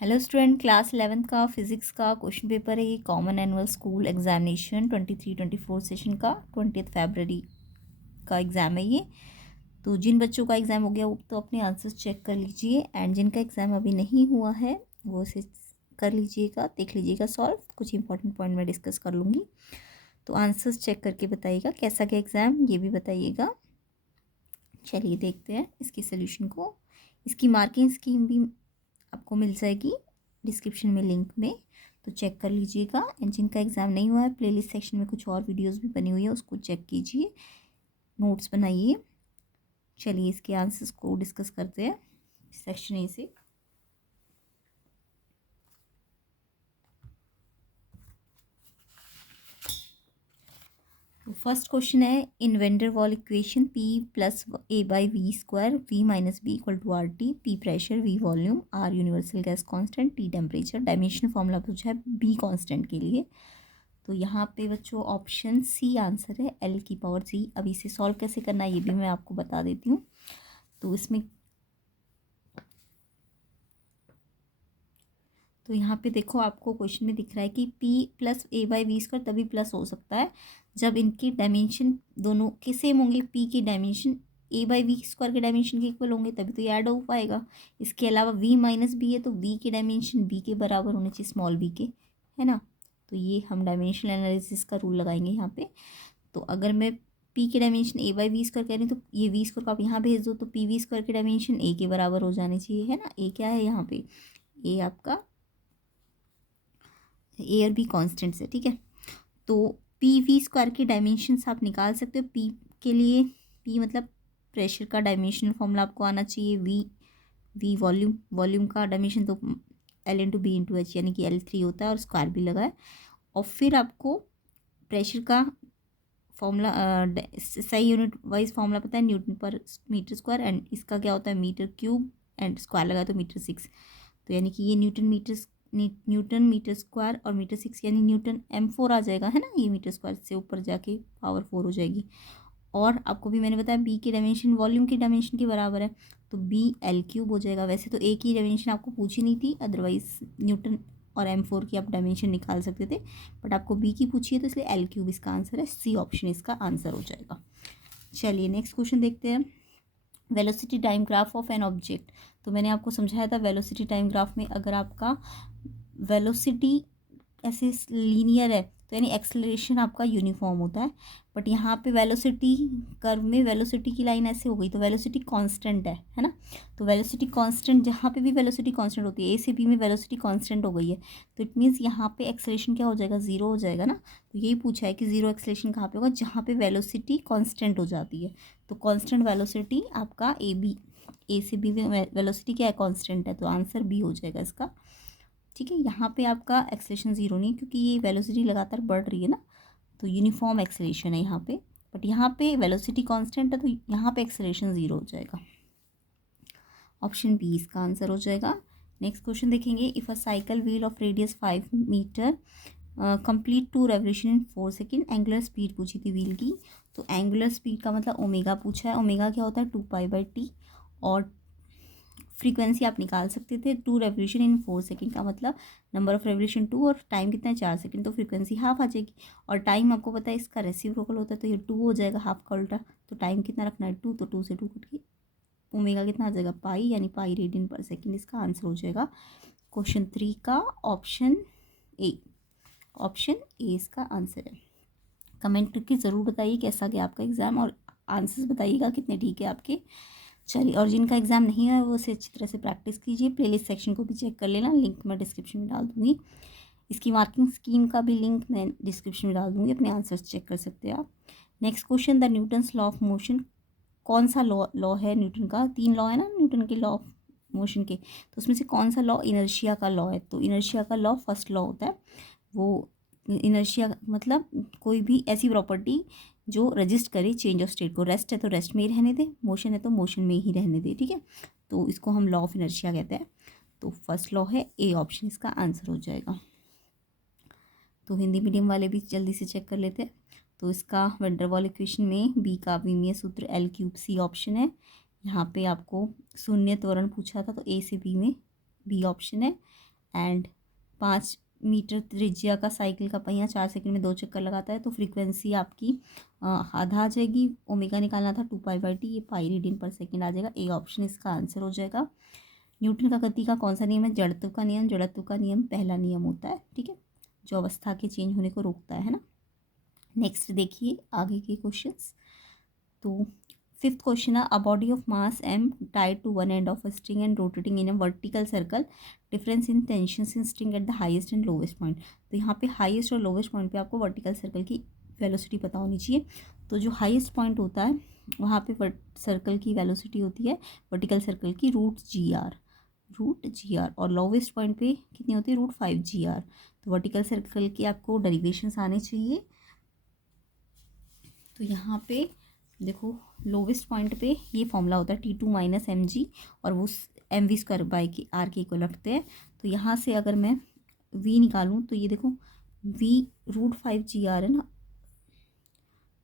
Hello student, class 11th का physics का question paper है। ये common annual school examination 23-24 session का 20 फरवरी का एग्ज़ाम है ये। तो जिन बच्चों का एग्ज़ाम हो गया वो तो अपने आंसर्स चेक कर लीजिए, एंड जिनका एग्ज़ाम अभी नहीं हुआ है वो उसे कर लीजिएगा, देख लीजिएगा सॉल्व। कुछ इंपॉर्टेंट पॉइंट मैं डिस्कस कर लूँगी, तो आंसर्स चेक करके बताइएगा कैसा गया एग्ज़ाम, ये भी बताइएगा। चलिए देखते हैं इसकी सोल्यूशन को। इसकी मार्किंग स्कीम भी आपको मिल जाएगी डिस्क्रिप्शन में लिंक में, तो चेक कर लीजिएगा। एंड जिनका एग्ज़ाम नहीं हुआ है, प्लेलिस्ट सेक्शन में कुछ और वीडियोस भी बनी हुई है, उसको चेक कीजिए, नोट्स बनाइए। चलिए इसके आंसर्स को डिस्कस करते हैं सेक्शन ए से। तो फर्स्ट क्वेश्चन है, इन van der Waals equation P plus A by V square, V minus B equal to RT, P pressure, V volume, R universal gas constant, T temperature. Dimension formula पूछा है B constant के लिए। तो यहाँ पे बच्चों option C answer है, L की पावर C। अब इसे सॉल्व कैसे करना है ये भी मैं आपको बता देती हूँ। तो इसमें तो यहाँ पे देखो, आपको क्वेश्चन में दिख रहा है कि P plus A by V square तभी प्लस हो सकता है जब इनकी डायमेंशन दोनों के सेम होंगे। P की dimension A by V square के डायमेंशन के इक्वल होंगे, तभी तो ये ऐड हो पाएगा। इसके अलावा V माइनस बी है, तो V की डायमेंशन B के बराबर होने चाहिए, स्मॉल b के, है ना। तो ये हम डायमेंशनल एनालिसिस का रूल लगाएंगे यहाँ पे। तो अगर मैं P की dimension A by V square कह रही हूँ, तो ये वी स्क्वायर को आप यहाँ भेज दो, तो पी वी स्क्वायर की डायमेंशन A के बराबर हो जानी चाहिए, है ना। A क्या है यहाँ पे, A आपका ए और बी कॉन्स्टेंट्स है, ठीक है। तो पी वी स्क्वायर की डायमेंशंस आप निकाल सकते हो। पी के लिए, पी मतलब प्रेशर का डायमेंशनल फॉर्मूला आपको आना चाहिए। वी वॉल्यूम का डायमेंशन तो L into B into H, यानी कि L3 होता है और स्क्वायर भी लगा है। और फिर आपको प्रेशर का फॉर्मूला सही यूनिट वाइज फॉर्मूला पता है, न्यूटन पर मीटर स्क्वायर, एंड इसका क्या होता है मीटर क्यूब, एंड स्क्वायर लगा तो मीटर 6। तो यानी कि ये न्यूटन मीटर स्क्वायर और मीटर 6 यानी न्यूटन M4 आ जाएगा, है ना। ये मीटर स्क्वायर से ऊपर जाके पावर 4 हो जाएगी। और आपको भी मैंने बताया बी की डायमेंशन वॉल्यूम की डायमेंशन के बराबर है, तो B L³ हो जाएगा। वैसे तो ए की डायमेंशन आपको पूछी नहीं थी, अदरवाइज न्यूटन और M4 की आप डायमेंशन निकाल सकते थे, बट आपको बी की पूछी है तो इसलिए L³ इसका आंसर है। सी ऑप्शन इसका आंसर हो जाएगा। चलिए नेक्स्ट क्वेश्चन देखते हैं। Velocity time graph of an object. तो मैंने आपको समझाया था वेलोसिटी टाइम ग्राफ में अगर आपका वेलोसिटी ऐसे लीनियर है तो यानी एक्सेलरेशन आपका यूनिफॉर्म होता है। बट यहाँ पे वेलोसिटी कर्व में वेलोसिटी की लाइन ऐसे हो गई, तो वेलोसिटी कांस्टेंट है ना। तो वेलोसिटी कांस्टेंट, जहाँ पे भी वेलोसिटी कांस्टेंट होती है, ए से बी में वेलोसिटी कांस्टेंट हो गई है, तो इट मीन्स यहाँ पे एक्सेलरेशन क्या हो जाएगा, ज़ीरो हो जाएगा ना। तो यही पूछा है कि ज़ीरो एक्सेलरेशन कहाँ पे होगा, जहाँ पे वेलोसिटी कांस्टेंट हो जाती है। तो कांस्टेंट वेलोसिटी आपका ए से बी में वेलोसिटी क्या है, कांस्टेंट है, तो आंसर बी हो जाएगा इसका, ठीक है। यहाँ पे आपका एक्सेलेरेशन ज़ीरो नहीं, क्योंकि ये वेलोसिटी लगातार बढ़ रही है ना, तो यूनिफॉर्म एक्सेलेरेशन है यहाँ पे। बट यहाँ पे वेलोसिटी कांस्टेंट है, तो यहाँ पे एक्सेलेरेशन ज़ीरो हो जाएगा। ऑप्शन बी इसका आंसर हो जाएगा। नेक्स्ट क्वेश्चन देखेंगे। If a cycle wheel of radius 5 metre complete 2 revolution in 4 second, angular speed पूछी थी व्हील की। तो एंगुलर स्पीड का मतलब ओमेगा पूछा है। ओमेगा क्या होता है, 2π/t। और फ्रीक्वेंसी आप निकाल सकते थे, 2 रेवोल्यूशन इन 4 सेकेंड का मतलब नंबर ऑफ रेवोल्यूशन 2 और टाइम कितना है 4 सेकेंड, तो फ्रीक्वेंसी हाफ आ जाएगी। और टाइम आपको पता है इसका रेसिप्रोकल होता है, तो ये 2 हो जाएगा हाफ का उल्टा। तो टाइम कितना रखना है 2, तो 2 से 2 कट के ओमेगा कितना आ जाएगा पाई, यानी पाई रेडियन पर सेकेंड इसका आंसर हो जाएगा क्वेश्चन 3 का ऑप्शन ए। ऑप्शन ए इसका आंसर है। कमेंट करके ज़रूर बताइए कैसा गया आपका एग्ज़ाम, और आंसर्स बताइएगा कितने ठीक है आपके। चलिए, और जिनका एग्ज़ाम नहीं है वो उसे अच्छी तरह से प्रैक्टिस कीजिए। प्लेलिस्ट सेक्शन को भी चेक कर लेना, लिंक मैं डिस्क्रिप्शन में डाल दूँगी। इसकी मार्किंग स्कीम का भी लिंक मैं डिस्क्रिप्शन में डाल दूँगी, अपने आंसर्स चेक कर सकते हैं आप। Next question, the Newton's law of motion. कौन सा लॉ है न्यूटन का, 3 लॉ है ना न्यूटन के लॉ ऑफ मोशन के, तो उसमें से कौन सा लॉ इनर्शिया का लॉ है। तो इनर्शिया का लॉ फर्स्ट लॉ होता है। वो इनर्शिया मतलब कोई भी ऐसी प्रॉपर्टी जो रजिस्ट करे चेंज ऑफ स्टेट को। रेस्ट है तो रेस्ट में ही रहने दे, मोशन है तो मोशन में ही रहने दे, ठीक है। तो इसको हम लॉ ऑफ इनर्शिया कहते हैं। तो फर्स्ट लॉ है ए ऑप्शन इसका आंसर हो जाएगा। तो हिंदी मीडियम वाले भी जल्दी से चेक कर लेते हैं। तो इसका वैन डर वाल इक्वेशन में बी का विमीय सूत्र L³ सी ऑप्शन है। यहाँ पे आपको शून्य त्वरण पूछा था, तो ए से बी में बी ऑप्शन है। एंड 5 मीटर त्रिज्या का साइकिल का पहिया 4 सेकंड में 2 चक्कर लगाता है, तो फ्रीक्वेंसी आपकी आधा आ जाएगी। ओमेगा निकालना था 2π/t, ये π रेडियन/सेकेंड आ जाएगा। ए ऑप्शन इसका आंसर हो जाएगा। न्यूटन का गति का कौन सा नियम है? जड़त्व का नियम। जड़त्व का नियम पहला नियम होता है, ठीक है, जो अवस्था के चेंज होने को रोकता है ना। नेक्स्ट देखिए आगे के क्वेश्चंस। तो फिफ्थ क्वेश्चन है, a body of mass m tied to one end of a string and rotating in a vertical circle, difference in tension in string at the highest and lowest point. तो यहाँ पे highest और lowest point पे आपको vertical circle की velocity पता होनी चाहिए। तो जो हाईएस्ट पॉइंट होता है वहाँ पे सर्कल की वेलोसिटी होती है वर्टिकल सर्कल की √g r, और लोवेस्ट पॉइंट पे कितनी होती है? √5g r। तो वर्टिकल सर्कल की आपको डेरिवेशंस आने चाहिए। तो यहाँ पे देखो लोवेस्ट पॉइंट पे ये फॉर्मूला होता है T2 - mg, और वो mv²/r के इक्वल रखते हैं। तो यहाँ से अगर मैं v निकालूँ तो ये देखो v √5g r है ना,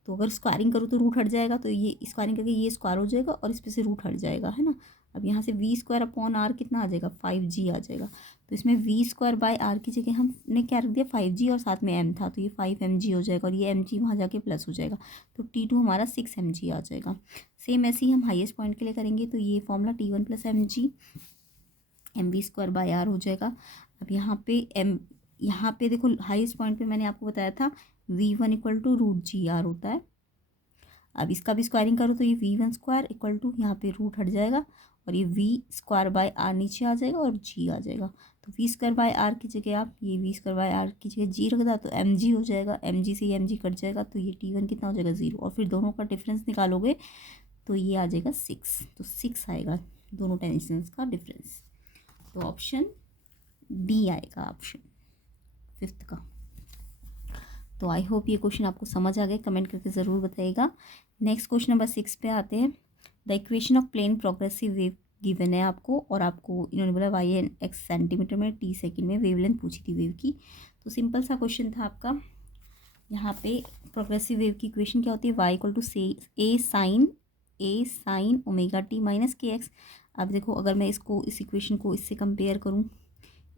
तो अगर स्क्वायरिंग करूँ तो रूट हट जाएगा, तो ये स्क्वायरिंग करके ये स्क्वायर हो जाएगा और इस पे से रूट हट जाएगा, है ना। अब यहाँ से v²/r कितना आ जाएगा? 5g आ जाएगा। तो इसमें v²/r की जगह हमने क्या रख दिया? 5g, और साथ में m था, तो ये 5mg हो जाएगा, और ये mg वहाँ जाके प्लस हो जाएगा, तो T2 हमारा 6mg आ जाएगा। सेम ऐसे ही हम हाईएस्ट पॉइंट के लिए करेंगे, तो ये फॉर्मूला T1 + mg mv²/r हो जाएगा। अब यहाँ पे देखो हाईएस्ट पॉइंट पे मैंने आपको बताया था v1 = √g r होता है। अब इसका भी स्क्वायरिंग करो तो ये v1² = यहाँ पे रूट हट जाएगा, और ये v²/r नीचे आ जाएगा और g आ जाएगा। तो v²/r की जगह आप ये v²/r की जगह g रख दो, तो mg हो जाएगा। mg से ये mg कट जाएगा, तो ये T1 कितना हो जाएगा? 0। और फिर दोनों का डिफरेंस निकालोगे तो ये आ जाएगा 6, तो 6 आएगा दोनों टेंशंस का डिफरेंस। तो ऑप्शन डी आएगा, ऑप्शन फिफ्थ का। तो आई होप ये क्वेश्चन आपको समझ आ गए, कमेंट करके ज़रूर बताइएगा। नेक्स्ट क्वेश्चन नंबर 6 पे आते हैं। The equation of plane progressive wave given है आपको, और आपको इन्होंने बोला y एंड x सेंटीमीटर में t सेकंड में वेवलेंथ पूछी थी वेव की। तो सिंपल सा क्वेश्चन था आपका। यहाँ पे प्रोग्रेसिव वेव की इक्वेशन क्या होती है? y = a sin ω-t - kx। अब देखो अगर मैं इस इक्वेशन को इससे कंपेयर करूँ,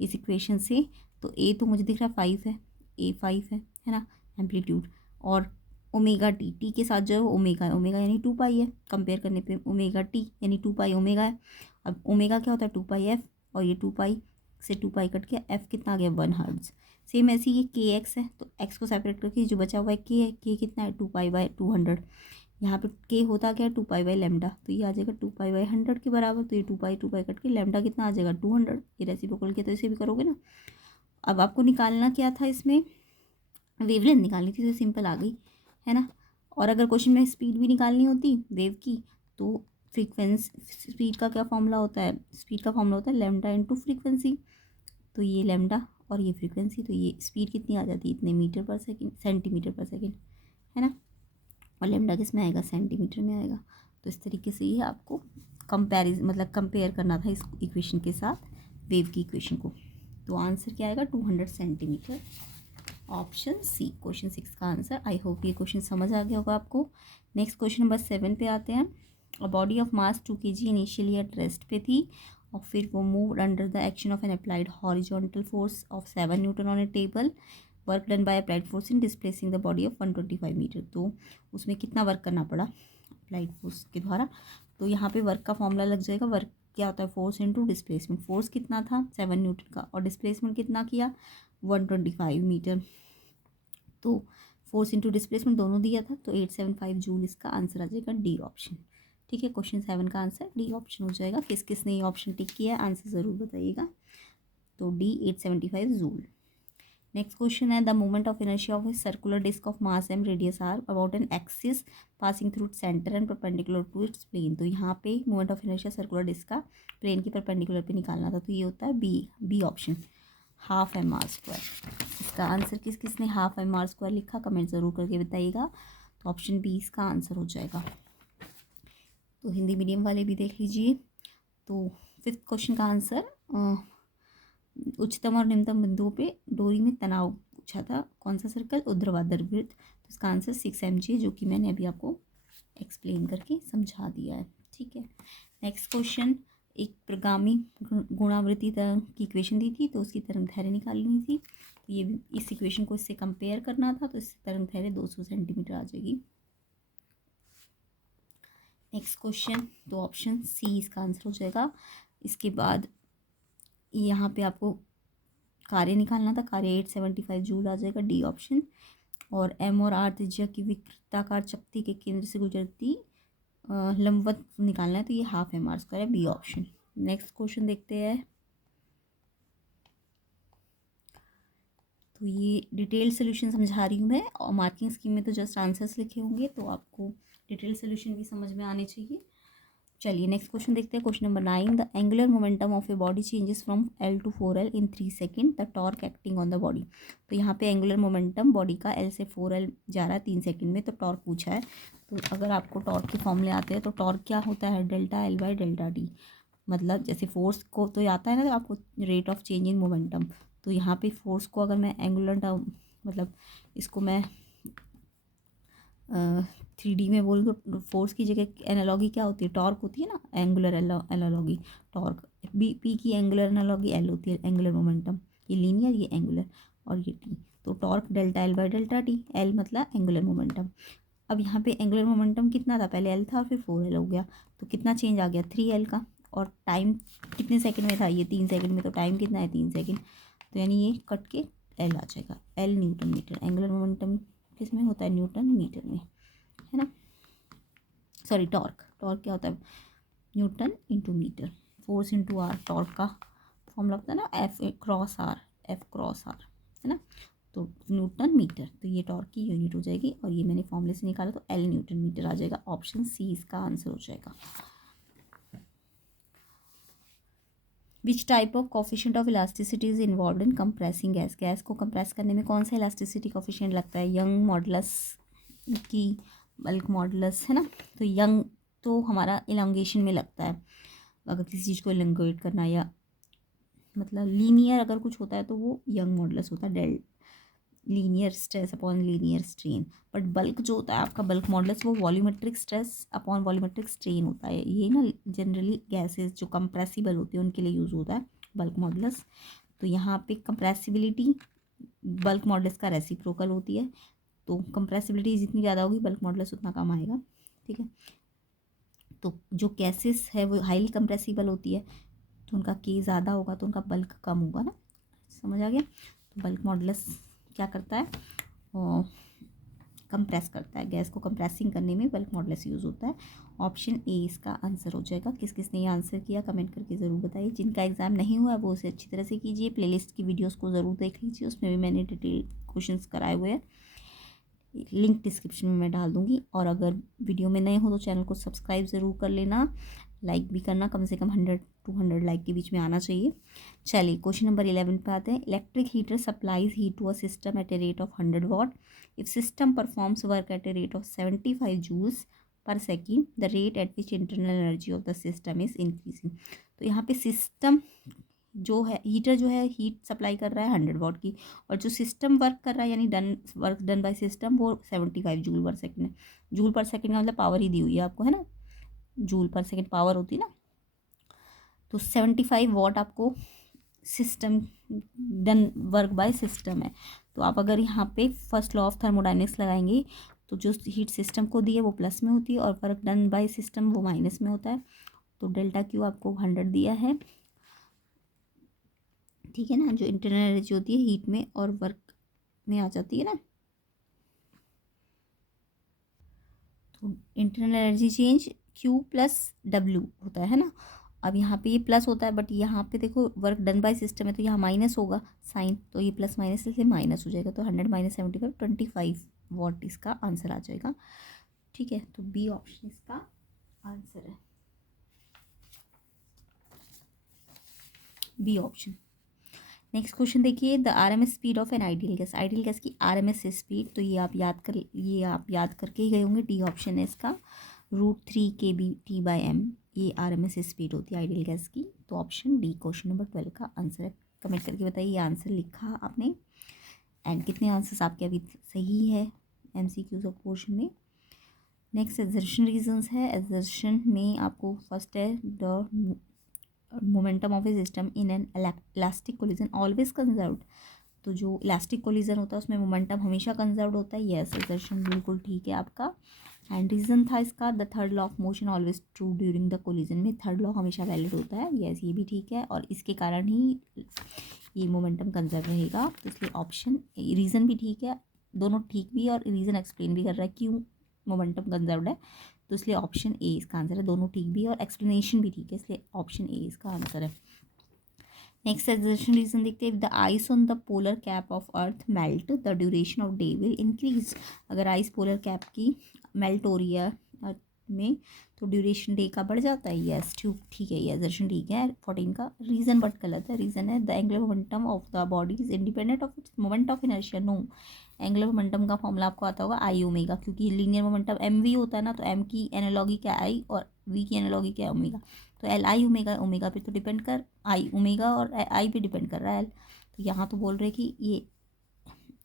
इस इक्वेशन से, तो a तो मुझे दिख रहा है 5 है, a 5 है ना एम्पलीट्यूड, और ω-t के साथ जो है ओमेगा है, ओमेगा यानी 2π है, कंपेयर करने पे ω-t यानी 2π ओमेगा है। अब ओमेगा क्या होता है? 2πf, और ये 2π से 2π कट के f कितना आ गया? 1 हर्ट्ज। सेम ऐसे ये kx है, तो x को सेपरेट करके जो बचा हुआ है k है, k कितना है? 2π/200। यहाँ पे k होता क्या है? 2π/λ, तो ये आ जाएगा 2π/100 के बराबर। तो ये 2π कट के लैम्डा कितना आ जाएगा? 200। ये रेसिप्रोकल के तो इसे भी करोगे ना। अब आपको निकालना क्या था? इसमें वेवलेंथ निकालनी थी, तो सिंपल आ गई, है ना। और अगर क्वेश्चन में स्पीड भी निकालनी होती वेव की, तो स्पीड का क्या फॉर्मूला होता है? स्पीड का फॉर्मूला होता है लैम्डा × फ्रीक्वेंसी। तो ये लैम्डा और ये फ्रीक्वेंसी, तो ये स्पीड कितनी आ जाती है? इतने मीटर/सेकंड, सेंटीमीटर/सेकंड, है ना। और लैम्डा किस में आएगा? सेंटीमीटर में आएगा। तो इस तरीके से ये आपको कंपेयर करना था इस इक्वेशन के साथ वेव की इक्वेशन को। तो आंसर क्या आएगा? 200 सेंटीमीटर, ऑप्शन सी, क्वेश्चन 6 का आंसर। आई होप ये क्वेश्चन समझ आ गया होगा आपको। नेक्स्ट क्वेश्चन नंबर 7 पे आते हैं। A body of mass 2 kg initially at rest पे थी, और फिर वो move under the action of an applied horizontal force of 7 newton on a table. Work done by applied force in displacing the body of 125 metre. तो उसमें कितना work करना पड़ा अप्लाइड फोर्स के द्वारा? तो यहाँ पे वर्क का फॉर्मूला लग जाएगा। वर्क क्या होता है? Force into displacement. फोर्स कितना था? 7 न्यूटन का, और डिस्प्लेसमेंट कितना किया? 125 मीटर। तो फोर्स इंटू डिस्प्लेसमेंट दोनों दिया था, तो 875 जूल इसका आंसर आ जाएगा, डी ऑप्शन। ठीक है, क्वेश्चन 7 का आंसर डी ऑप्शन हो जाएगा। किस किस ने ये ऑप्शन टिक किया है आंसर ज़रूर बताइएगा। तो डी 875 जूल। नेक्स्ट क्वेश्चन है, the moment of inertia of a circular disc of mass M radius R about an axis passing through centre and perpendicular to its plane. तो यहाँ पे moment of inertia circular disc का plane की perpendicular पे निकालना था, तो ये होता है बी ऑप्शन, 12 mr²। इसका आंसर किस किस ने 12 mr² लिखा? कमेंट ज़रूर करके बताइएगा। तो ऑप्शन बी इसका आंसर हो जाएगा। तो हिंदी मीडियम वाले भी देख लीजिए। तो 5th क्वेश्चन का आंसर, उच्चतम और निम्नतम बिंदुओं पे डोरी में तनाव पूछा था, कौन सा सर्कल? ऊर्ध्वाधर वृत्त। तो इसका आंसर 6 mg है, जो कि मैंने अभी आपको एक्सप्लेन करके समझा दिया है। ठीक है, नेक्स्ट क्वेश्चन, एक प्रगामी गुणावृत्ति तरंग की इक्वेशन दी थी, तो उसकी तरंग दैर्घ्य निकालनी थी। तो ये भी इस इक्वेशन को इससे कंपेयर करना था, तो इससे तरंग दैर्घ्य 200 सेंटीमीटर आ जाएगी। नेक्स्ट क्वेश्चन, तो ऑप्शन सी इसका आंसर हो जाएगा। इसके बाद यहाँ पे आपको कार्य निकालना था, कार्य 875 जूल आ जाएगा, डी ऑप्शन। और एम और आर त्रिज्या की वृत्ताकार चकती के केंद्र से गुजरती लंबवत निकालना है, तो ये हाफ एम आर स्क्वायर है, बी ऑप्शन। नेक्स्ट क्वेश्चन देखते हैं। तो ये डिटेल सोल्यूशन समझा रही हूँ मैं, और मार्किंग स्कीम में तो जस्ट आंसर्स लिखे होंगे, तो आपको डिटेल सोल्यूशन भी समझ में आने चाहिए। चलिए नेक्स्ट क्वेश्चन देखते हैं। Question number 9, the angular momentum of a body changes from L to 4L in 3 second, the torque acting on the body. तो यहाँ पे एंगुलर मोमेंटम बॉडी का L से 4L जा रहा है 3 सेकेंड में, तो टॉर्क पूछा है। तो अगर आपको टॉर्क के फॉर्मूले आते हैं, तो टॉर्क क्या होता है, delta L by delta D. मतलब जैसे फोर्स को तो आता है ना, तो आपको rate of change in momentum, तो यहाँ पे फोर्स को अगर मैं एंगुलर टर्म मतलब इसको मैं 3D में बोल तो फोर्स की जगह एनालॉगी क्या होती है, टॉर्क होती है ना, एंगुलर एनालॉगी टॉर्क। पी की एंगुलर एनालॉगी एल होती है, एंगुलर मोमेंटम, ये लीनियर ये एंगुलर, और ये टी। तो torque delta L by delta T, L मतलब एंगुलर मोमेंटम। अब यहाँ पे एंगुलर मोमेंटम कितना था, पहले एल था और फिर 4L हो गया, तो कितना चेंज आ गया 3L का। और टाइम कितने सेकंड में था, ये 3 सेकंड में, तो टाइम कितना है 3 सेकंड, तो यानी ये कट के एल आ जाएगा, L newton metre. Angular momentum किस में होता है, न्यूटन मीटर में, है ना। सॉरी, टॉर्क क्या होता है, newton into metre, force into R, torque का फॉर्मूला होता है ना एफ क्रॉस आर, है ना। तो न्यूटन मीटर, तो ये टॉर्क की यूनिट हो जाएगी, और ये मैंने फॉर्मूले से निकाला, तो एल न्यूटन मीटर आ जाएगा। ऑप्शन सी इसका आंसर हो जाएगा। Which type of coefficient of elasticity is involve in compressing gas. Gas को कंप्रेस करने में कौन सा इलास्टिसिटी कोफिशिएंट लगता है, यंग मॉडुलस की बल्क मॉडुलस, है ना। तो यंग तो हमारा इलांगेशन में लगता है, अगर किसी चीज़ को इलांगेट करना, या मतलब लीनियर अगर कुछ होता है तो वो यंग मॉडुलस होता है, डेल linear stress upon linear strain. But bulk जो होता है आपका बल्क मॉडुलस, वो volumetric stress upon volumetric strain होता है। ये ना जनरली गैसेस जो कंप्रेसिबल होती है उनके लिए यूज़ होता है बल्क मॉडुलस। तो यहाँ पे कंप्रेसिबिलिटी बल्क मॉडुलस का रेसिप्रोकल होती है, तो कंप्रेसिबिलिटी जितनी ज़्यादा होगी बल्क मॉडुलस उतना कम आएगा, ठीक है। तो जो गैसेस है वो हाईली कंप्रेसिबल होती है, तो उनका के ज़्यादा होगा तो उनका बल्क कम होगा ना, समझ आ गया। तो बल्क मॉडुलस क्या करता है, कंप्रेस करता है, गैस को कंप्रेसिंग करने में बल्क मॉडुलस यूज़ होता है। ऑप्शन ए इसका आंसर हो जाएगा। किस किस ने ये आंसर किया कमेंट करके ज़रूर बताइए। जिनका एग्ज़ाम नहीं हुआ है वो उसे अच्छी तरह से कीजिए, प्लेलिस्ट की वीडियोस को ज़रूर देख लीजिए, उसमें भी मैंने डिटेल क्वेश्चंस कराए हुए हैं, लिंक डिस्क्रिप्शन में मैं डाल दूँगी। और अगर वीडियो में नए हो तो चैनल को सब्सक्राइब ज़रूर कर लेना, लाइक भी करना, कम से कम 100-200 लाइक के बीच में आना चाहिए। चलिए क्वेश्चन नंबर 11 पे आते हैं। Electric heater supplies heat to a system at a rate of 100 watt. If system performs work at a rate of 75 joules per second, the rate at which internal energy of the system is increasing. तो यहाँ पे system जो है, heater जो है heat supply कर रहा है 100 वाट की, और जो सिस्टम वर्क कर रहा है यानी वर्क डन बाय सिस्टम वो 75 जूल पर सेकेंड है। जूल पर सेकेंड का मतलब पावर ही दी हुई है आपको, है ना, जूल पर सेकेंड पावर होती है ना। तो 75 वाट आपको system done work by system है। तो आप अगर यहाँ पे फर्स्ट लॉ ऑफ थर्मोडाइनमिक्स लगाएंगे, तो जो हीट सिस्टम को दी है वो प्लस में होती है, और वर्क डन बाय सिस्टम वो माइनस में होता है। तो डेल्टा क्यू आपको 100 दिया है, ठीक है ना। जो इंटरनल एनर्जी होती है हीट में और वर्क में आ जाती है ना, तो internal energy change Q plus W होता है ना। अब यहाँ पे ये प्लस होता है, बट यहाँ पे देखो वर्क डन बाय सिस्टम है तो यहाँ माइनस होगा साइन, तो ये प्लस माइनस से माइनस हो जाएगा, तो 100 माइनस 75 25 वाट इसका आंसर आ जाएगा, ठीक है। तो बी ऑप्शन इसका आंसर है, बी ऑप्शन। नेक्स्ट क्वेश्चन देखिए, the RMS speed of an ideal gas. Ideal gas की RMS स्पीड, तो ये आप याद करके ही गए होंगे, डी ऑप्शन है इसका, √3 kBT/m, ये RMS स्पीड होती है आइडियल गैस की। तो ऑप्शन डी क्वेश्चन नंबर 12 का आंसर है। कमेंट करके बताइए ये आंसर लिखा आपने, एंड कितने आंसर्स आपके अभी सही है MCQs ऑफ पोर्शन में। नेक्स्ट एजर्शन रीजंस है। एजर्शन में आपको फर्स्ट है the momentum of A system in an elastic collision always conserved, तो जो इलास्टिक कोलिजन होता है उसमें मोमेंटम हमेशा कंजर्व्ड होता है। यस, असर्शन बिल्कुल ठीक है आपका। एंड रीज़न था इसका the third law of motion always true during the collision, में थर्ड लॉ हमेशा वैलिड होता है। यस, ये भी ठीक है, और इसके कारण ही ये मोमेंटम कंजर्व रहेगा, तो इसलिए ऑप्शन, रीज़न भी ठीक है, दोनों ठीक भी है, और रीज़न एक्सप्लेन भी कर रहा है क्यों मोमेंटम कंजर्व्ड है, तो इसलिए ऑप्शन ए इसका आंसर है। दोनों ठीक भी है और एक्सप्लेनेशन भी ठीक है, इसलिए ऑप्शन ए इसका आंसर है। नेक्स्ट एग्जर्शन रीजन देखते हैं। The ice on the polar cap of earth melt, the duration of day will increase. अगर आइस पोलर कैप की मेल्ट हो रही है अर्थ में, तो ड्यूरेशन डे का बढ़ जाता है। यस, ठीक है, ये एग्जर्शन ठीक है 14 का। रीजन बट गलत है। रीजन है the angular momentum of the body is independent of its moment of inertia. No, angular momentum का फॉर्मूला आपको आता होगा आई ओमेगा, क्योंकि लीनियर मोमेंटम एम वी होता है ना, तो एम की एनालॉगी क्या आई और वी की एनालॉगी क्या है ओमेगा, तो एल आई ओमेगा, ओमेगा पे तो डिपेंड कर आई ओमेगा और आई पे डिपेंड कर रहा है एल, तो यहाँ तो बोल रहे कि ये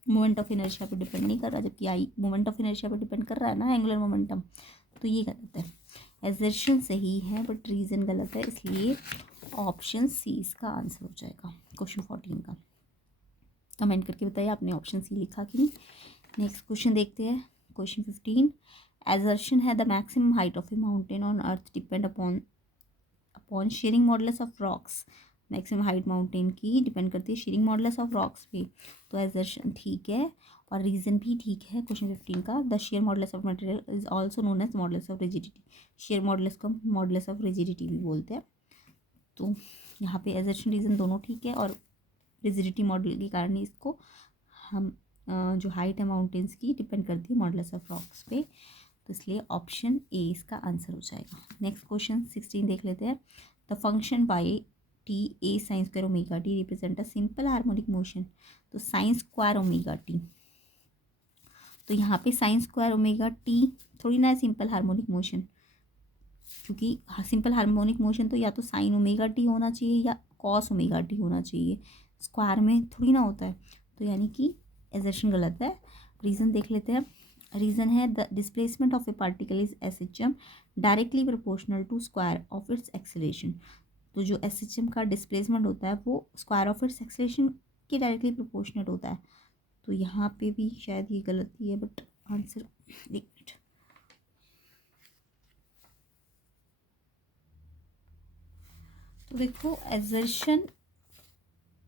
मोमेंट ऑफ इनर्शिया पे डिपेंड नहीं कर रहा, जबकि आई मोमेंट ऑफ इनर्शिया पे डिपेंड कर रहा है ना एंगुलर मोमेंटम, तो ये गलत है। एजर्शन सही है बट रीज़न गलत है, इसलिए ऑप्शन सी इसका आंसर हो जाएगा क्वेश्चन 14 का। कमेंट करके बताइए आपने ऑप्शन सी लिखा कि नहीं। नेक्स्ट क्वेश्चन देखते हैं, क्वेश्चन 15। एजर्शन है the maximum height of A mountain on earth depend upon sharing modulus of rocks. Maximum height mountain की डिपेंड करती है शेयरिंग मॉडुलस ऑफ रॉक्स पे, तो एजर्शन ठीक है और रीज़न भी ठीक है। क्वेश्चन 15 का, the shear modulus of material is also known as modulus of rigidity. Shear modulus को मॉडुलस ऑफ रिजिडिटी भी बोलते हैं, तो यहाँ पे एजर्शन रीज़न दोनों ठीक है, और रिजिडिटी मॉडल के कारण ही इसको हम जो हाइट है माउंटेन्स की डिपेंड करती है मॉडुलस ऑफ रॉक्स पे, तो इसलिए ऑप्शन ए इसका आंसर हो जाएगा। नेक्स्ट क्वेश्चन 16 देख लेते हैं। The function by T A sine square omega T represent a simple harmonic motion, तो साइन स्क्वायर ओमेगा टी, तो यहाँ पे साइन स्क्वायर ओमेगा टी थोड़ी ना है सिंपल हार्मोनिक मोशन, क्योंकि सिंपल हार्मोनिक मोशन तो या तो साइन ओमेगा टी होना चाहिए या कॉस ओमेगा टी होना चाहिए, स्क्वायर में थोड़ी ना होता है, तो यानी कि एजर्शन गलत है। रीज़न देख लेते हैं। रीज़न है the displacement of a particle is S H M directly proportional to square of its acceleration, तो जो एस एच एम का डिस्प्लेसमेंट होता है वो स्क्वायर ऑफ इट्स एक्सेलरेशन के डायरेक्टली प्रोपोर्शनल होता है, तो यहाँ पे भी शायद ये गलती है, बट आंसर एक मिनट, तो देखो एजर्शन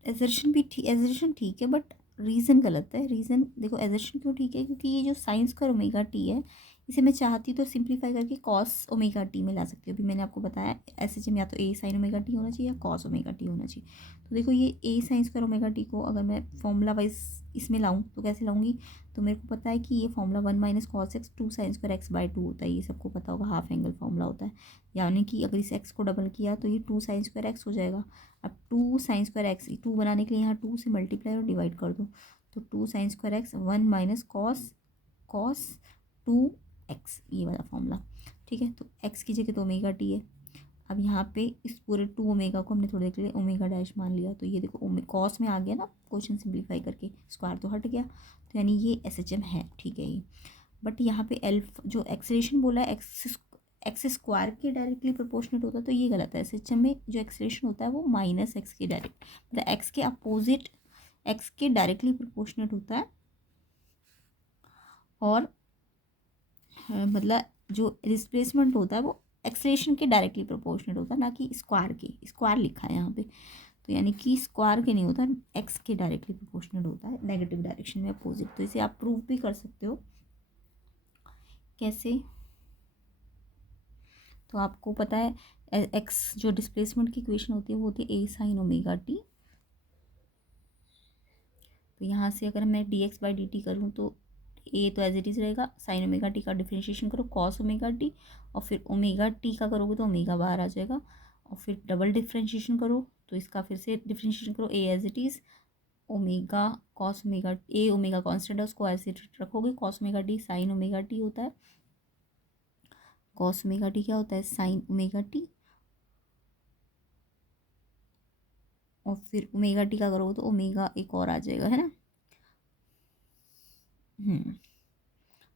एजर्शन ठीक है बट रीज़न गलत है। रीज़न देखो, एजर्शन क्यों ठीक है, क्योंकि ये जो साइंस का ओमेगा टी है, इसे मैं चाहती तो सिंप्लीफाई करके कॉस ओमेगा टी में ला सकती हूँ। अभी मैंने आपको बताया एस एच एम या तो ए साइन ओमेगा टी होना चाहिए या कॉस ओमेगा टी होना चाहिए, तो देखो ये ए साइन स्क्वायर ओमेगा टी को अगर मैं फॉर्मूला वाइज इसमें लाऊँ तो कैसे लाऊंगी, तो मेरे को पता है कि ये formula 1 minus cos x 2 sine square x by 2 होता है, ये सबको पता होगा, हाफ एंगल फॉर्मूला होता है, यानी कि अगर इस एक्स को डबल किया तो ये 2 साइन स्क्वायर एक्स हो जाएगा। अब 2 साइन स्क्वायर एक्स 2 बनाने के लिए यहाँ 2 से मल्टीप्लाई और डिवाइड कर दो, तो 2 sine square x 1 minus cos cos 2 x, ये वाला फॉर्मूला, ठीक है। तो एक्स की जगह तो ओमेगा टी है, अब यहाँ पे इस पूरे 2 ओमेगा को हमने थोड़ी देर के लिए ओमेगा डैश मान लिया, तो ये देखो कॉस में आ गया ना, क्वेश्चन सिंप्लीफाई करके स्क्वायर तो हट गया, तो यानी ये एस एच एम है, ठीक है ये। बट यहाँ पे एल जो एक्सेलेरेशन बोला है एक्स स्क्वायर के डायरेक्टली प्रोपोर्शनेट होता है, तो ये गलत है। एस एच एम में जो एक्सेलेरेशन होता है वो माइनस एक्स के डायरेक्ट, मतलब एक्स के अपोजिट एक्स के डायरेक्टली प्रोपोर्शनेट होता है, और मतलब जो डिस्प्लेसमेंट होता है वो एक्सेलेरेशन के डायरेक्टली प्रोपोर्शनेट होता है, ना कि स्क्वायर के, स्क्वायर लिखा है यहाँ पे, तो यानी कि स्क्वायर के नहीं होता, एक्स के डायरेक्टली प्रोपोर्शनेट होता है, नेगेटिव डायरेक्शन में अपोजिट, तो इसे आप प्रूव भी कर सकते हो। कैसे, तो आपको पता है एक्स जो डिस्प्लेसमेंट की इक्वेशन होती है वो होती है ए साइन ओमेगा टी, तो यहाँ से अगर मैं D x by D T करूँ तो ए तो एज इट इज़ रहेगा, साइन ओमेगा टी का डिफ्रेंशिएशन करो कॉस ओमेगा टी, और फिर ओमेगा टी का करोगे तो ओमेगा बाहर आ जाएगा, और फिर डबल डिफ्रेंशिएशन करो तो इसका फिर से डिफ्रेंशिएशन करो a as it is omega cos omega, a omega constant है उसको ऐसे रखोगे, cos omega t sine omega t होता है, कॉस ओमेगा टी क्या होता है साइन ओमेगा टी, और फिर ओमेगा टी का करोगे तो ओमेगा एक और आ जाएगा, है ना।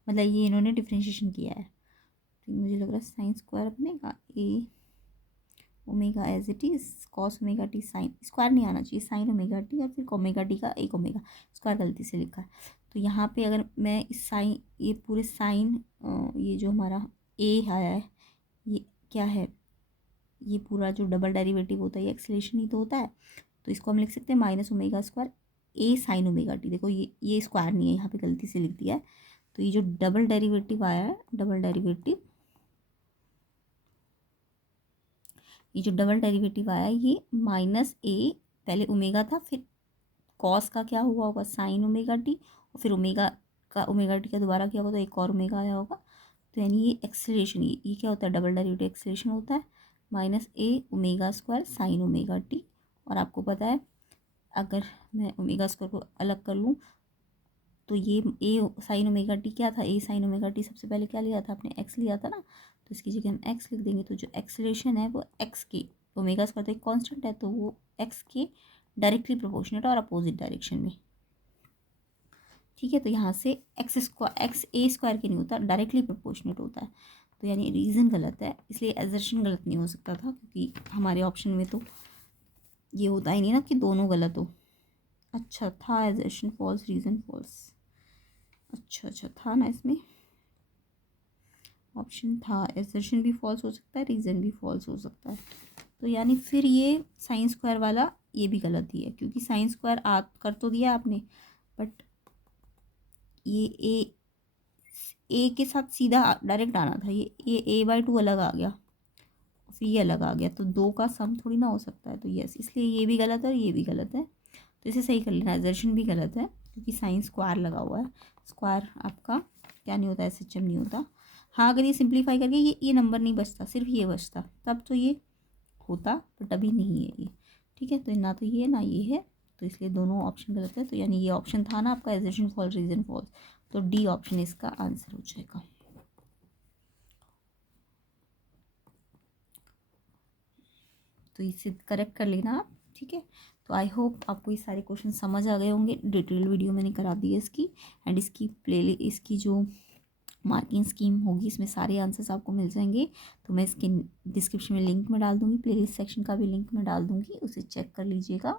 मतलब ये इन्होंने डिफ्रेंशिएशन किया है, तो मुझे लग रहा है साइन स्क्वायर बनेगा a omega as it is cos omega t sine, square नहीं आना चाहिए, साइन ओमेगा टी और फिर ओमेगा टी का एक ओमेगा, स्क्वायर गलती से लिखा है। तो यहाँ पे अगर मैं इस साइन, ये पूरे साइन, ये जो हमारा ए आया है ये क्या है, ये पूरा जो डबल डेरिवेटिव होता है ये एक्सेलेरेशन ही तो होता है। तो इसको हम लिख सकते हैं माइनस ओमेगा स्क्वायर ए साइन ओमेगा टी। देखो ये स्क्वायर नहीं है, यहाँ पे गलती से लिख दिया है। तो ये जो डबल डेरिवेटिव आया है, डबल डेरिवेटिव, ये जो डबल डेरिवेटिव आया है ये माइनस ए, पहले ओमेगा था फिर कॉस का क्या हुआ होगा साइन ओमेगा टी, और फिर ओमेगा टी का दोबारा क्या होगा तो एक और ओमेगा आया होगा। तो यानी ये एक्सेलरेशन, ये क्या होता है डबल डेरिवेटिव एक्सेलरेशन होता है minus a omega square sine omega t. और आपको पता है अगर मैं ओमेगा स्क्वायर को अलग कर लूँ तो ये ए साइन ओमेगा टी क्या था, ए साइन ओमेगा टी सबसे पहले क्या लिया था आपने, एक्स लिया था ना। तो इसकी जगह हम एक्स लिख देंगे। तो जो एक्सेलरेशन है वो एक्स की, ओमेगा स्क्वायर तो एक कांस्टेंट है तो वो एक्स के डायरेक्टली प्रोपोर्शनेट और अपोजिट डायरेक्शन में। ठीक है, तो यहाँ से एक्स ए स्क्वायर के नहीं होता, डायरेक्टली प्रोपोर्शनेट होता है। तो यानी रीज़न गलत है, इसलिए एजर्शन गलत नहीं हो सकता था क्योंकि हमारे ऑप्शन में तो ये होता ही नहीं ना कि दोनों गलत हो। अच्छा था एजर्शन फॉल्स, रीज़न फॉल्स, अच्छा था ना इसमें ऑप्शन था, एजर्शन भी फॉल्स हो सकता है, रीज़न भी फॉल्स हो सकता है। तो यानी फिर ये साइन स्क्वायर वाला ये भी गलत ही है क्योंकि साइन स्क्वायर कर तो दिया आपने, बट ये ए के साथ सीधा डायरेक्ट आना था, ये a/2 अलग आ गया, फिर ये अलग आ गया, तो दो का सम थोड़ी ना हो सकता है। तो यस, इसलिए ये भी गलत है और ये भी गलत है। तो इसे सही कर लेना, एजर्शन भी गलत है क्योंकि साइन स्क्वायर लगा हुआ है, स्क्वायर आपका क्या नहीं होता, SHM नहीं होता। हाँ अगर ये सिंप्लीफाई करके ये नंबर नहीं बचता, सिर्फ ये बचता तब तो ये होता, बट अभी नहीं है ये। ठीक है, तो ना तो ये ना ये है, तो इसलिए दोनों ऑप्शन गलत है। तो यानी ये ऑप्शन था ना आपका एजर्शन फॉल्स रीज़न फॉल्स, तो डी ऑप्शन इसका आंसर हो जाएगा। तो इसे करेक्ट कर लेना आप। ठीक है, तो आई होप आपको ये सारे क्वेश्चन समझ आ गए होंगे। डिटेल वीडियो मैंने करा दी है इसकी, एंड इसकी जो मार्किंग स्कीम होगी इसमें सारे आंसर्स आपको मिल जाएंगे। तो मैं इसके डिस्क्रिप्शन में लिंक में डाल दूँगी, प्लेलिस्ट सेक्शन का भी लिंक में डाल दूँगी, उसे चेक कर लीजिएगा।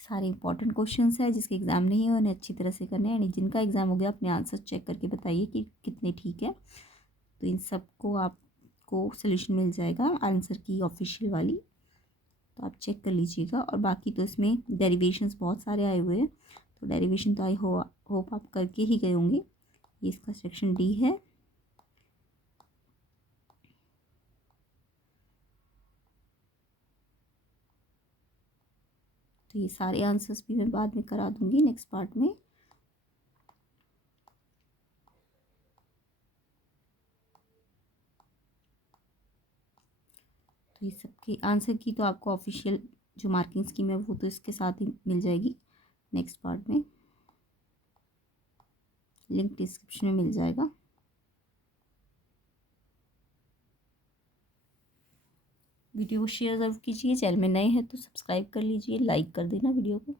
सारे इंपॉर्टेंट क्वेश्चंस है, जिसके एग्ज़ाम नहीं हुए उन्हें अच्छी तरह से करने हैं, यानी जिनका एग्ज़ाम हो गया अपने आंसर चेक करके बताइए कि कितने ठीक है। तो इन सबको आपको सोल्यूशन मिल जाएगा आंसर की ऑफिशियल वाली, तो आप चेक कर लीजिएगा। और बाकी तो इसमें डेरिवेशंस बहुत सारे आए हुए हैं, तो डेरिवेशन तो आई होप आप करके ही गए होंगे। ये इसका सेक्शन डी है। तो ये सारे आंसर्स भी मैं बाद में करा दूंगी नेक्स्ट पार्ट में। तो ये सबके आंसर की तो आपको ऑफिशियल जो मार्किंग स्कीम है वो तो इसके साथ ही मिल जाएगी नेक्स्ट पार्ट में, लिंक डिस्क्रिप्शन में मिल जाएगा। वीडियो को शेयर ज़रूर कीजिए, चैनल में नए हैं तो सब्सक्राइब कर लीजिए, लाइक कर देना वीडियो को।